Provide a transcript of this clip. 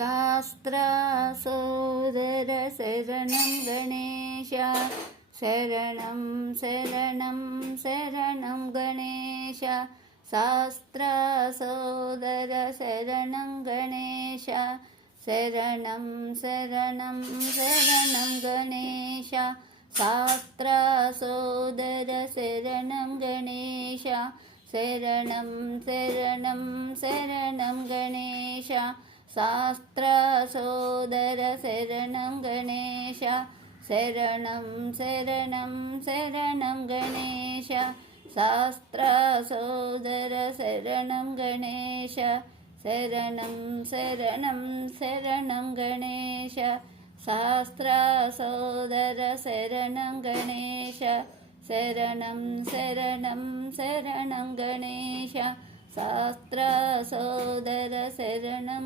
शास्त्रासोदर शरणं गणेश शरणं शरणं शरणं गणेश शास्त्रासोदर शरणं गणेश शरणं शरणं शरणं गणेश शास्त्रासोदर शरणं गणेश शरणं शरणं शरणं गणेश शास्त्रासोदर शरणं गणेश शरणं शरणं शरणं गणेश शास्त्रासोदर शरणं गणेश शरणं शरणं शरणं गणेश शास्त्रासोदर शरणं गणेश शरणं शरणं शरणं गणेश शास्त्रासोदर शरणं